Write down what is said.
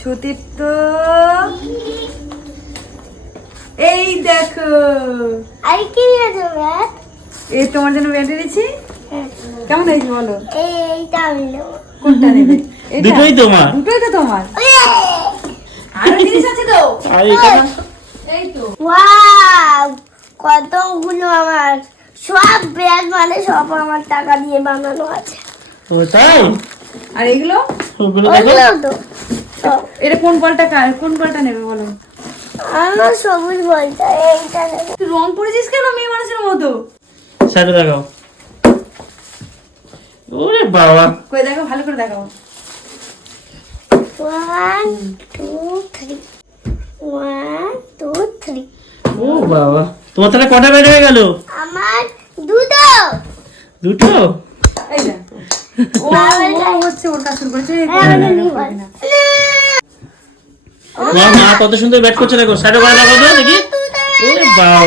সতীর্থ এই দেখো আর কি আছে ব্যাট? এই তোমার জন্য ব্যাট এনেছি। কেমন হয়েছে বলো? এইটা আমি নেবো। কোনটা নেবে? এটা? দুটোই তোমার। দুটোই তো তোমার। আরো জিনিস আছে তো। আর এটা না? এই তো। ওয়াও, কতগুলো আমার সব ব্যাগ মানে সব আমার টাকা দিয়ে বানানো আছে। ও তাই? আর এগুলো? ওগুলো দেখো। ওইগুলো তো সব। এটা কোন বলটা নেবে বলো? আমার সবুজ বলটা এইটা নেবো। তুই রং পড়েছিস কেন মেয়ে মানুষের মতো? সাইডে দেখাও। ওরে বাবা। কই দেখো, ভালো করে দেখাও। 1 2 3 1 2 3 ও বাবা, তোমার তাহলে কটা ব্যাট হয়ে গেল? আমার দুটো। দুটো? এই দেখ। ও হচ্ছে ওর কাজ শুরু করেছে। মা কত সুন্দর ব্যাট করছে দেখো, সাইডে করে দেখো তো দেখি। ওরে বাবা।